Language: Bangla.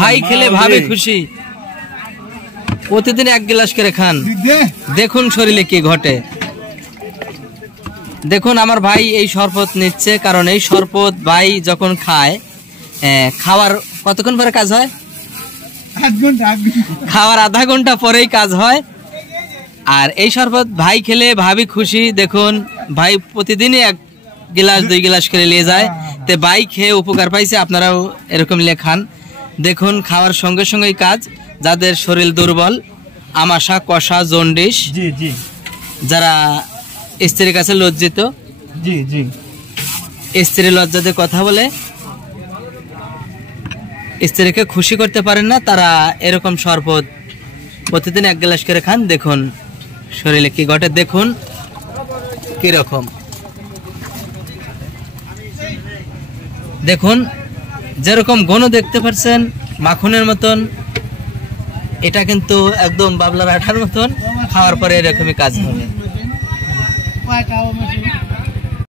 ভাই খেলে ভাবে খুশি, প্রতিদিন 1 গ্লাস করে খান, দেখুন শরীরে কি ঘটে। দেখুন আমার ভাই এই শরবত নিচ্ছে, কারণ এই শরবত ভাই যখন খায়, খাওয়ার কতক্ষণ পরে কাজ হয়? খাওয়ার আধা ঘন্টা পরেই কাজ হয়। আর এই শরবত ভাই খেলে ভাবি খুশি। দেখুন ভাই প্রতিদিনই 1 গ্লাস 2 গ্লাস করে নিয়ে যায়, তে ভাই খেয়ে উপকার পাইছে, আপনারাও এরকম লেখান। দেখুন খাওয়ার সঙ্গে সঙ্গেই কাজ। যাদের শরীর দুর্বল, আমাশা, কষা, জন্ডিস, যারা স্ত্রীর কাছে লজ্জিত, স্ত্রী লজ্জাতে কথা বলে, স্ত্রীকে খুশি করতে পারেন না, তারা এরকম শরবত প্রতিদিন 1 গ্লাস করে খান। দেখুন শরীরে কি ঘটে, দেখুন কিরকম। দেখুন যেরকম ঘন দেখতে পাচ্ছেন মাখনের মতন, এটা কিন্তু একদম বাবলার আঠার মতন। খাওয়ার পরে এরকমই কাজ হবে।